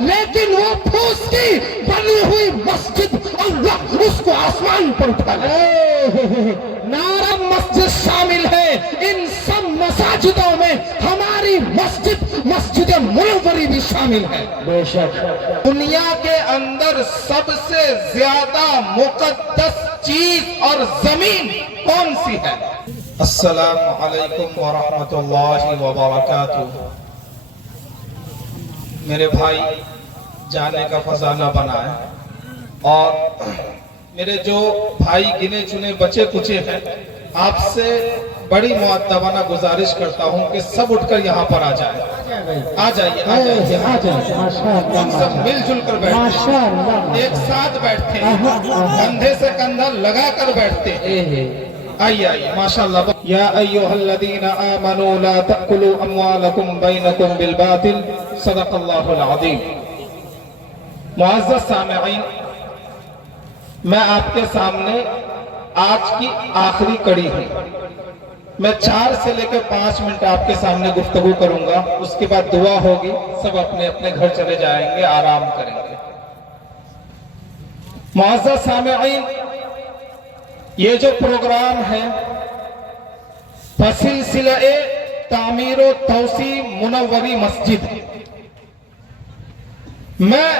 لیکن وہ پھوس کی بنی ہوئی مسجد اللہ اس کو آسمان پر اٹھا لے۔ نعرہ مسجد شامل ہے ان سب مساجدوں میں، ہماری مسجد مسجد منوری بھی شامل ہے۔ بے شک دنیا کے اندر سب سے زیادہ مقدس چیز اور زمین کون سی ہے؟ السلام علیکم ورحمۃ اللہ وبرکاتہ۔ میرے بھائی جانے کا خزانہ بنا ہے، اور میرے جو بھائی گنے چنے بچے کچے ہیں، آپ سے بڑی مؤدبانہ گزارش کرتا ہوں کہ سب اٹھ کر یہاں پر آ جائیں۔ آ جائیے ہم سب مل جل کر بیٹھتے ہیں، ایک ساتھ بیٹھتے ہیں، کندھے سے کندھا لگا کر بیٹھتے ہیں۔ آئیے آئیے ماشاءاللہ۔ یا ایھا الذین آمنوا لا تأکلوا اموالکم بینکم بالباطل، صدق اللہ العظیم۔ معزز سامعین، میں آپ کے سامنے آج کی آخری کڑی ہوں۔ میں 4 سے لے کر 5 منٹ آپ کے سامنے گفتگو کروں گا، اس کے بعد دعا ہوگی، سب اپنے اپنے گھر چلے جائیں گے، آرام کریں گے۔ معزز سامعین، یہ جو پروگرام ہے بسلسلہ تعمیر و توسیع منوری مسجد، میں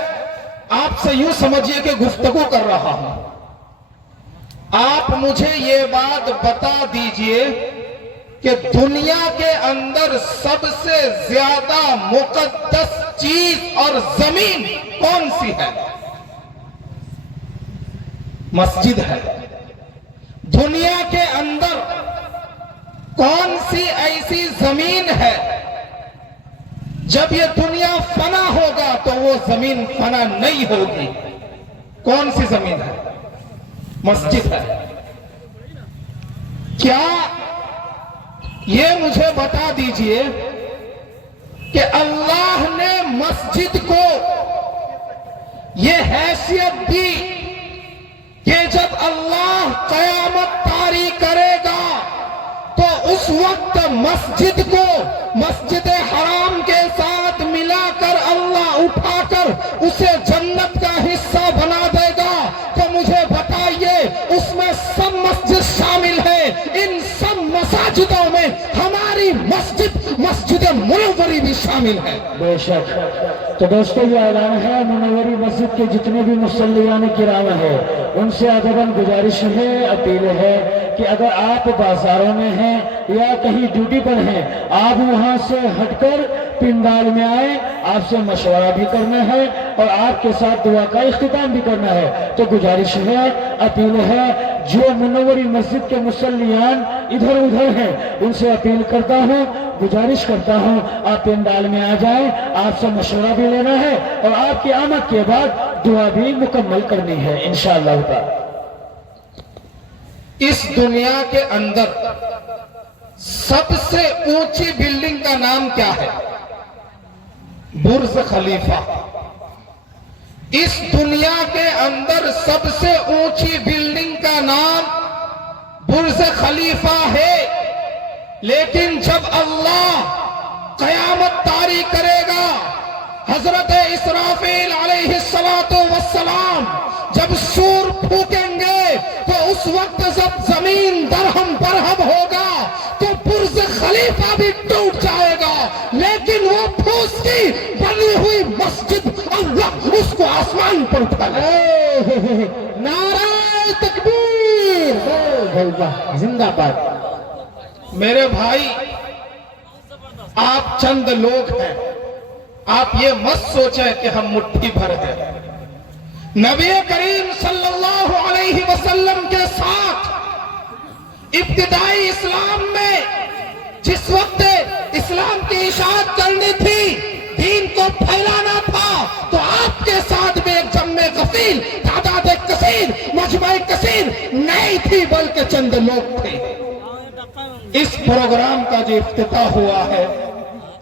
آپ سے یوں سمجھیے کہ گفتگو کر رہا ہوں۔ آپ مجھے یہ بات بتا دیجئے کہ دنیا کے اندر سب سے زیادہ مقدس چیز اور زمین کون سی ہے؟ مسجد ہے۔ دنیا کے اندر کون سی ایسی زمین ہے جب یہ دنیا فنا ہوگا تو وہ زمین فنا نہیں ہوگی؟ کون سی زمین ہے؟ مسجد ہے۔ کیا یہ مجھے بتا دیجئے کہ اللہ نے مسجد کو یہ حیثیت دی کہ جب اللہ قیامت طاری کرے گا تو اس وقت مسجد کو مسجد حرام کے ساتھ ملا کر اللہ اٹھا کر اسے جنت کا حصہ بنا دے گا؟ تو مجھے بتائیے اس میں سب مسجد شامل ہے، ان سب مساجدوں میں ہماری مسجد مسجد منوری بھی شامل ہے۔ بے شک۔ تو دوستو یہ اعلان ہے، منوری مسجد کے جتنے بھی مصلیان کرام ہیں ان سے ادباً گزارش ہے، اپیل ہے کہ اگر آپ بازاروں میں ہیں یا کہیں ڈیوٹی پر ہیں، آپ وہاں سے ہٹ کر پنڈال میں آئیں، آپ سے مشورہ بھی کرنا ہے اور آپ کے ساتھ دعا کا اختتام بھی کرنا ہے۔ تو گزارش ہے، اپیل ہے، جو منوری مسجد کے مصلیان ادھر ادھر ہیں ان سے اپیل کرتا ہوں، گزارش کرتا ہوں، آپ پنڈال میں آ جائیں، آپ سے مشورہ بھی لینا ہے اور آپ کی آمد کے بعد دعا بھی مکمل کرنی ہے انشاءاللہ تعالی۔ اس دنیا کے اندر سب سے اونچی بلڈنگ کا نام کیا ہے؟ برج خلیفہ۔ اس دنیا کے اندر سب سے اونچی بلڈنگ کا نام برج خلیفہ ہے، لیکن جب اللہ قیامت طاری کرے گا، حضرت اسرافیل علیہ السلام جب سور پھونکیں گے تو اس وقت جب زمین درہم برہم ہوگا تو برج خلیفہ بھی ٹوٹ جائے گا، لیکن وہ پھوس کی بنی ہوئی مسجد اللہ اس کو آسمان پر اٹھا لے۔ نعرہ تکبیر، زندہ باد۔ میرے بھائی، آپ چند لوگ ہیں، آپ یہ مت سوچیں کہ ہم مٹھی بھر ہیں۔ نبی کریم صلی اللہ علیہ وسلم کے ساتھ ابتدائی اسلام میں جس وقت اسلام کی اشاعت کرنی تھی، دین کو پھیلانا تھا، تو آپ کے ساتھ میں ایک جمع غفیر، تعداد کثیر، مجمع کثیر نہیں تھی بلکہ چند لوگ تھے۔ اس پروگرام کا جو افتتاح ہوا ہے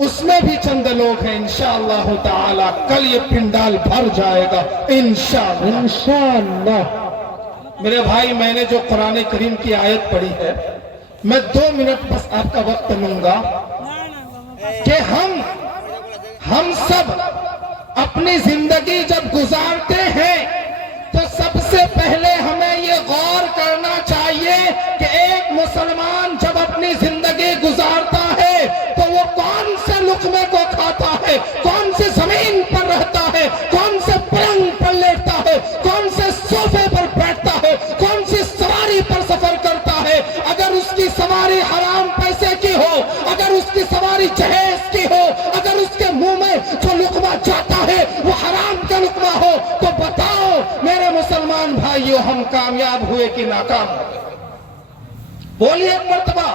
اس میں بھی چند لوگ ہیں، انشاءاللہ تعالی کل یہ پنڈال بھر جائے گا انشاءاللہ۔ میرے بھائی، میں نے جو قرآن کریم کی آیت پڑھی ہے، میں 2 منٹ بس آپ کا وقت لوں گا کہ ہم سب اپنے اپنی زندگی جب گزارتے ہیں تو سب سے پہلے ہمیں یہ غور کرنا چاہیے کہ ایک مسلمان جب اپنی زندگی گزارتا ہے تو وہ کون سے لقمے کو کھاتا ہے، کون سے زمین پر رہتا ہے، کون سے پلنگ پر لیٹتا ہے، کون سے صوفے پر بیٹھتا ہے، کون سی سواری پر سفر کرتا ہے۔ اگر اس کی سواری حرام پیسے کی ہو، اگر اس کی سواری جہیز کی ہو، اگر اس کے منہ میں جو لقمہ جاتا ہے وہ حرام کا لقمہ ہو، تو بتاؤ میرے مسلمان بھائیو، ہم کامیاب ہوئے کہ ناکام ہوئے؟ بولیے ایک مرتبہ،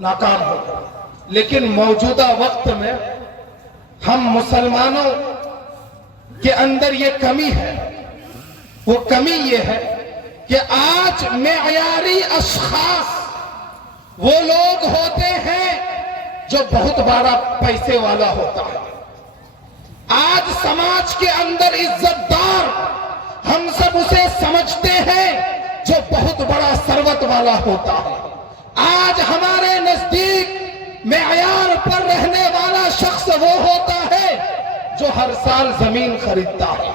ناکام ہوئے۔ لیکن موجودہ وقت میں ہم مسلمانوں کے اندر یہ کمی ہے، وہ کمی یہ ہے کہ آج معیاری اشخاص وہ لوگ ہوتے ہیں جو بہت بڑا پیسے والا ہوتا ہے۔ آج سماج کے اندر عزت دار ہم سب اسے سمجھتے ہیں جو بہت بڑا ثروت والا ہوتا ہے۔ آج ہمارے نزدیک معیار پر رہنے والا شخص وہ ہوتا ہے جو ہر سال زمین خریدتا ہے۔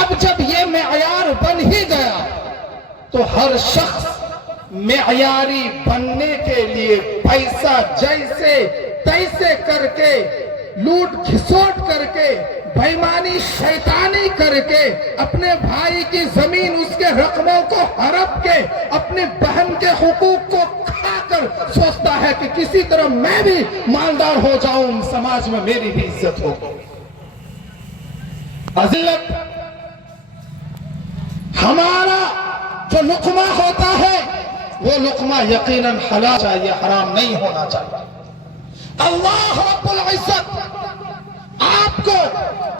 اب جب یہ معیار بن ہی گیا تو ہر شخص معیاری بننے کے لیے پیسہ جیسے تیسے کر کے، لوٹ گھسوٹ کر کے، بےایمانی شیطانی کر کے، اپنے بھائی کی زمین اس کے رقموں کو ہڑپ کے، اپنی بہن کے حقوق کو کھا کر سوچتا ہے کہ کسی طرح میں بھی مالدار ہو جاؤں، سماج میں میری بھی عزت ہو۔ عزت ہمارا جو لقمہ ہوتا ہے وہ لقمہ یقیناً حلال چاہیے، حرام نہیں ہونا چاہیے۔ اللہ رب العزت آپ کو،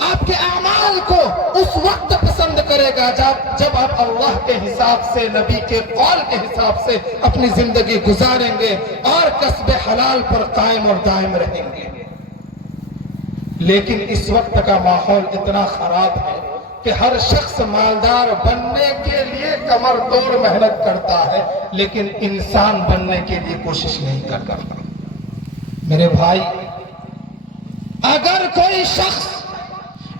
آپ کے اعمال کو اس وقت پسند کرے گا جب آپ اللہ کے حساب سے، نبی کے قول کے حساب سے اپنی زندگی گزاریں گے اور کسب حلال پر قائم اور دائم رہیں گے۔ لیکن اس وقت کا ماحول اتنا خراب ہے کہ ہر شخص مالدار بننے کے لیے کمر توڑ محنت کرتا ہے، لیکن انسان بننے کے لیے کوشش نہیں کرتا۔ میرے بھائی، اگر کوئی شخص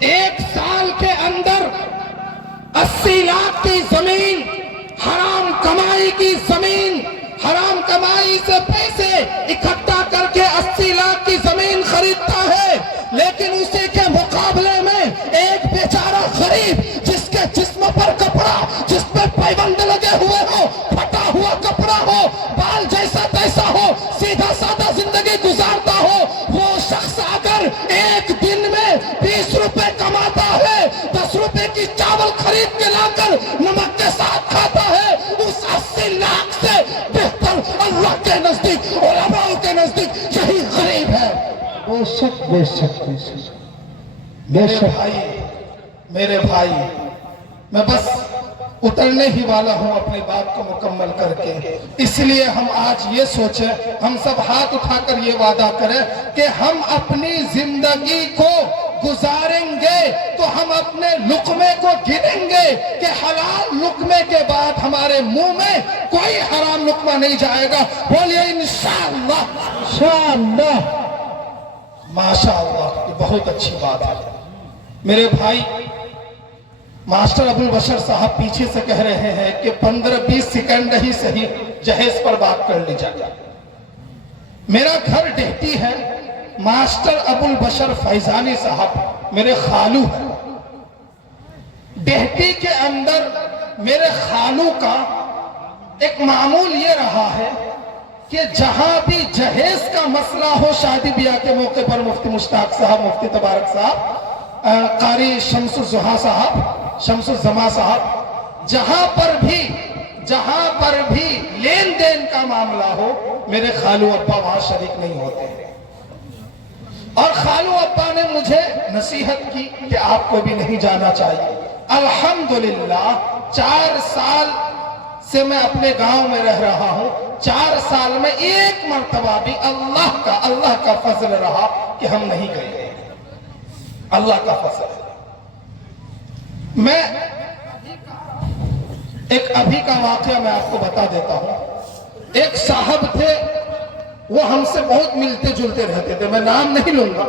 ایک سال کے اندر 80 لاکھ کی زمین، حرام کمائی کی زمین، حرام کمائی سے پیسے اکٹھا کر کے 80 لاکھ کی زمین خریدتا ہے، لیکن اسی کے مقابلے میں ایک بیچارہ غریب جس کے جسم پر کپڑا، جس پہ پیبند لگے ہوئے ہو، پھٹا ہوا کپڑا ہو، بال جیسا تیسا ہو، سیدھا سادہ زندگی گزارتا ہو، وہ شخص اگر ایک دن میں 20 روپے کماتا ہے، 10 روپے کی چاول خرید کے لا کر نمک کے ساتھ کھاتا ہے، اس 80 لاکھ سے بہتر اللہ کے نزدیک، علماء کے نزدیک یہی غریب ہے۔ بے شک بے شک بے شک بے شک۔ میرے بھائی، میں بس اترنے ہی والا ہوں اپنی بات کو مکمل کر کے، اس لیے ہم آج یہ سوچیں، ہم سب ہاتھ اٹھا کر یہ وعدہ کریں کہ ہم اپنی زندگی کو گزاریں گے تو ہم اپنے لقمے کو گنیں گے کہ حلال لقمے کے بعد ہمارے منہ میں کوئی حرام لقمہ نہیں جائے گا۔ بولیے انشاءاللہ، انشاءاللہ، ماشاءاللہ، یہ بہت اچھی بات ہے۔ میرے بھائی، ماسٹر ابو البشر صاحب پیچھے سے کہہ رہے ہیں کہ 15-20 سیکنڈ ہی صحیح جہیز پر بات کر لی جائے۔ میرا گھر ڈہٹی ہے، ماسٹر ابو البشر فیضانی صاحب میرے خالو ہیں۔ ڈہٹی کے اندر میرے خالو کا ایک معمول یہ رہا ہے کہ جہاں بھی جہیز کا مسئلہ ہو، شادی بیاہ کے موقع پر مفتی مشتاق صاحب، مفتی تبارک صاحب، قاری شمس الزہا صاحب، شمس الزما صاحب، جہاں پر بھی لین دین کا معاملہ ہو، میرے خالو ابا وہاں شریک نہیں ہوتے ہیں۔ اور خالو ابا نے مجھے نصیحت کی کہ آپ کو بھی نہیں جانا چاہیے۔ الحمدللہ 4 سال سے میں اپنے گاؤں میں رہ رہا ہوں، 4 سال میں ایک مرتبہ بھی اللہ کا فضل رہا کہ ہم نہیں گئے، اللہ کا فضل۔ میں ایک ابھی کا واقعہ میں آپ کو بتا دیتا ہوں۔ ایک صاحب تھے، وہ ہم سے بہت ملتے جلتے رہتے تھے، میں نام نہیں لوں گا،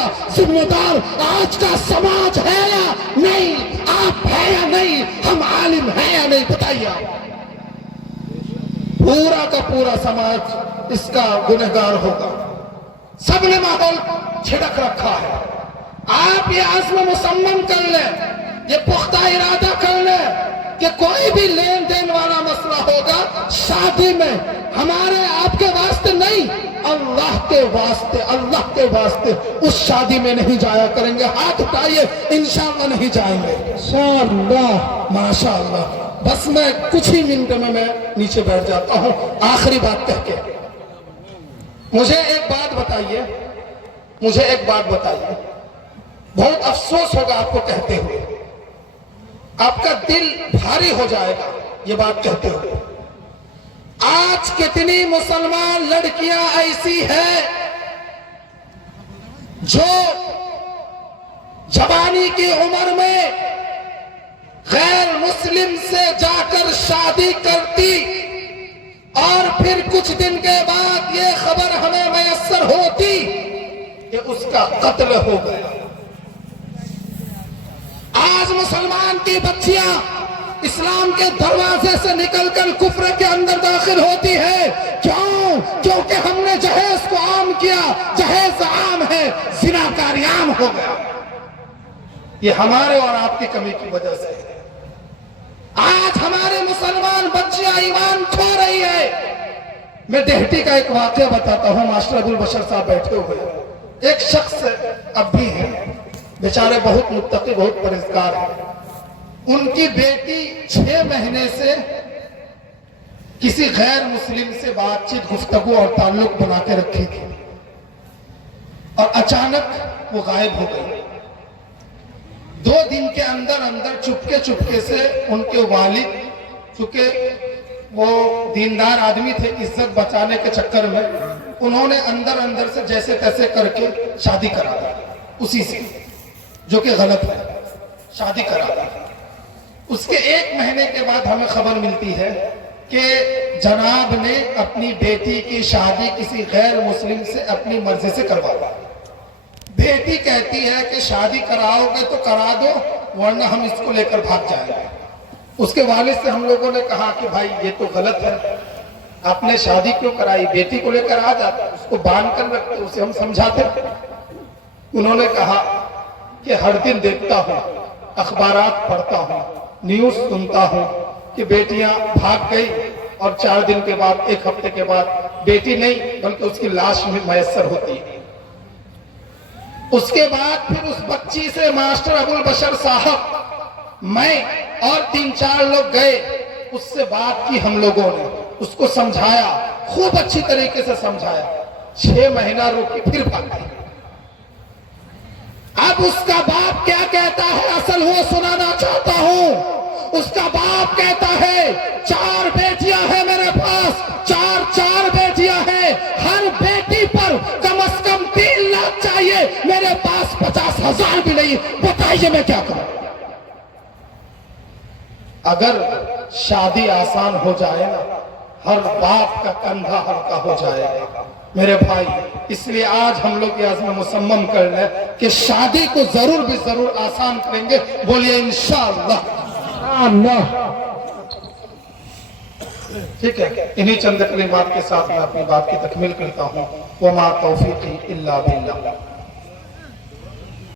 کا ذمہ دار آج کا سماج ہے یا نہیں؟ آپ ہے یا نہیں؟ ہم عالم ہیں یا نہیں؟ بتائیے آپ۔ پورا کا پورا سماج اس کا گنہگار ہوگا۔ سب نے ماحول چھڑک رکھا ہے۔ آپ یہ عزم مصمم کر لیں، یہ پختہ ارادہ کر لیں کہ کوئی بھی لین دین والا مسئلہ ہوگا شادی میں ہمارے آپ کے واسطے نہیں، اللہ کے واسطے، اللہ کے واسطے اس شادی میں نہیں جایا کریں گے۔ ہاتھ اٹھائیے، انشاءاللہ نہیں جائیں گے۔ انشاءاللہ، ماشاءاللہ۔ بس میں کچھ ہی منٹ میں نیچے بیٹھ جاتا ہوں آخری بات کہہ کے۔ مجھے ایک بات بتائیے، مجھے ایک بات بتائیے، بہت افسوس ہوگا آپ کو کہتے ہوئے، آپ کا دل بھاری ہو جائے گا یہ بات کہتے ہوئے۔ آج کتنی مسلمان لڑکیاں ایسی ہیں جو جوانی کی عمر میں غیر مسلم سے جا کر شادی کرتی اور پھر کچھ دن کے بعد یہ خبر ہمیں میسر ہوتی کہ اس کا قتل ہو گیا۔ آج مسلمان کی بچیاں اسلام کے دروازے سے نکل کر کفر کے اندر داخل ہوتی ہے۔ کیوں؟ کیونکہ ہم نے جہیز کو عام کیا، جہیز عام ہے، زناکاری عام ہو گیا۔ یہ ہمارے اور آپ کی کمی کی وجہ سے ہے۔ آج ہمارے مسلمان بچیاں ایمان کھو رہی ہے۔ میں دہٹی کا ایک واقعہ بتاتا ہوں، ماسٹر ابوالبشر صاحب بیٹھے ہوئے ہیں۔ ایک شخص اب بھی ہیں، بیچارے بہت متقی، بہت پرہیزگار ہیں۔ ان کی بیٹی 6 مہینے سے کسی غیر مسلم سے بات چیت، گفتگو اور تعلق بنا کے رکھی تھی، اور اچانک وہ غائب ہو گئی۔ 2 دن کے اندر چپکے چپکے سے ان کے والد، چونکہ وہ دیندار آدمی تھے، عزت بچانے کے چکر میں انہوں نے اندر سے جیسے تیسے کر کے شادی کرا دی اسی سے، جو کہ غلط ہے، شادی کرا دی۔ اس کے 1 مہینے کے بعد ہمیں خبر ملتی ہے کہ جناب نے اپنی بیٹی کی شادی کسی غیر مسلم سے اپنی مرضی سے کروایا۔ بیٹی کہتی ہے کہ شادی کراؤ گے تو کرا دو، ورنہ ہم اس کو لے کر بھاگ جائیں گے۔ اس کے والد سے ہم لوگوں نے کہا کہ بھائی یہ تو غلط ہے، آپ نے شادی کیوں کرائی؟ بیٹی کو لے کر آ جاتا، اس کو باندھ کر رکھتے، اسے ہم سمجھاتے۔ انہوں نے کہا کہ ہر دن دیکھتا ہوں، اخبارات پڑھتا ہوں، نیوز سنتا ہوں کہ بیٹیاں بھاگ گئی اور 4 دن کے بعد، 1 ہفتے کے بعد بیٹی نہیں بلکہ اس کی لاش میں میسر ہوتی ہے۔ اس کے بعد پھر اس بچی سے ماسٹر ابوالبشر صاحب، میں اور 3-4 لوگ گئے، اس سے بات کی ہم لوگوں نے، اس کو سمجھایا، خوب اچھی طریقے سے سمجھایا۔ 6 مہینہ روکی، پھر بھاگ گئی۔ اب اس کا باپ کیا کہتا ہے اصل وہ سنانا چاہتا ہوں۔ اس کا باپ کہتا ہے 4 بیٹیاں ہیں میرے پاس، 4 بیٹیاں ہیں، ہر بیٹی پر کم از کم 3 لاکھ چاہیے، میرے پاس 50,000 بھی نہیں، بتائیے میں کیا کروں؟ اگر شادی آسان ہو جائے نا، ہر باپ کا کندھا ہلکا ہو جائے گا میرے بھائی۔ اس لیے آج ہم لوگ یہ عزم مصمم کر لیں کہ شادی کو ضرور بھی ضرور آسان کریں گے۔ بولیے انشاءاللہ۔ ٹھیک ہے، انہی چند کلمات کے ساتھ میں اپنی بات کی تکمیل کرتا ہوں۔ وما توفیقی الا باللہ۔